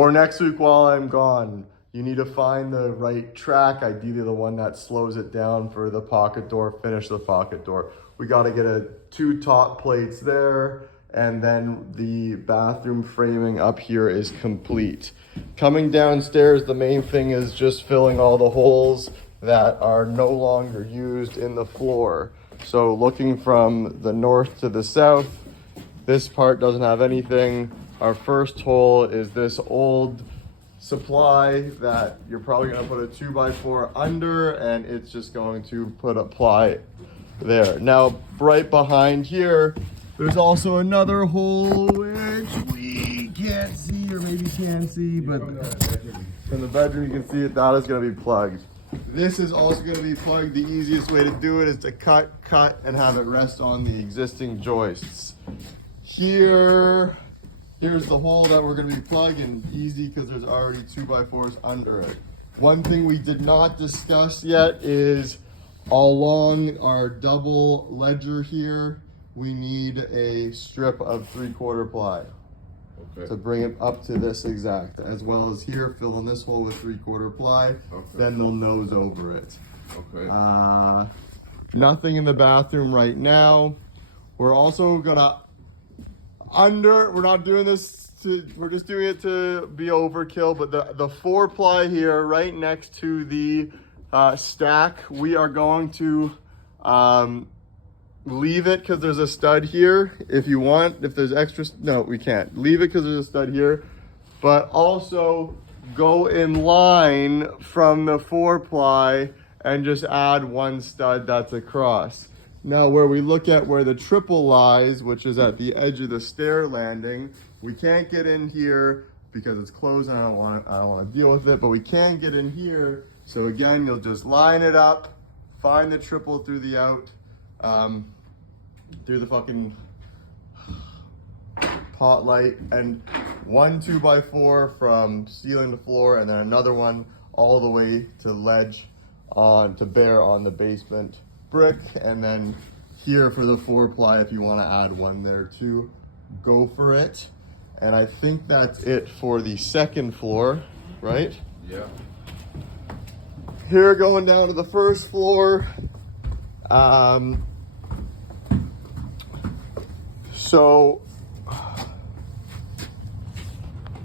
For next week while I'm gone, you need to find the right track, ideally the one that slows it down for the pocket door, finish the pocket door. We got to get 2 top plates there, and then the bathroom framing up here is complete. Coming downstairs, the main thing is just filling all the holes that are no longer used in the floor. So looking from the north to the south, this part doesn't have anything. Our first hole is this old supply that you're probably gonna put a 2x4 under, and it's just going to put a ply there. Now, right behind here, there's also another hole which we can't see, or maybe can see, but from the bedroom you can see it. That is gonna be plugged. This is also gonna be plugged. The easiest way to do it is to cut, and have it rest on the existing joists. Here's the hole that we're gonna be plugging, easy because there's already 2x4s under it. One thing we did not discuss yet is along our double ledger here, we need a strip of 3/4 ply. Okay. To bring it up to this exact, as well as here, fill in this hole with 3/4 ply, okay. Then they'll nose over it. Okay. Nothing in the bathroom right now. We're also gonna we're not doing this we're just doing it to be overkill, but the 4 ply here right next to the stack, we are going to leave it because there's a stud here. If you want, if there's extra, no, we can't leave it because there's a stud here, but also go in line from the 4 ply and just add 1 stud that's across. Now, where we look at where the triple lies, which is at the edge of the stair landing, we can't get in here because it's closed and I don't want to deal with it, but we can get in here. So again, you'll just line it up, find the triple through the through the fucking pot light, and 1 2x4 from ceiling to floor, and then another one all the way to ledge to bear on the basement brick, and then here for the 4 ply, if you want to add 1 there too, go for it. And I think that's it for the second floor, right? Yeah. Here, going down to the first floor. So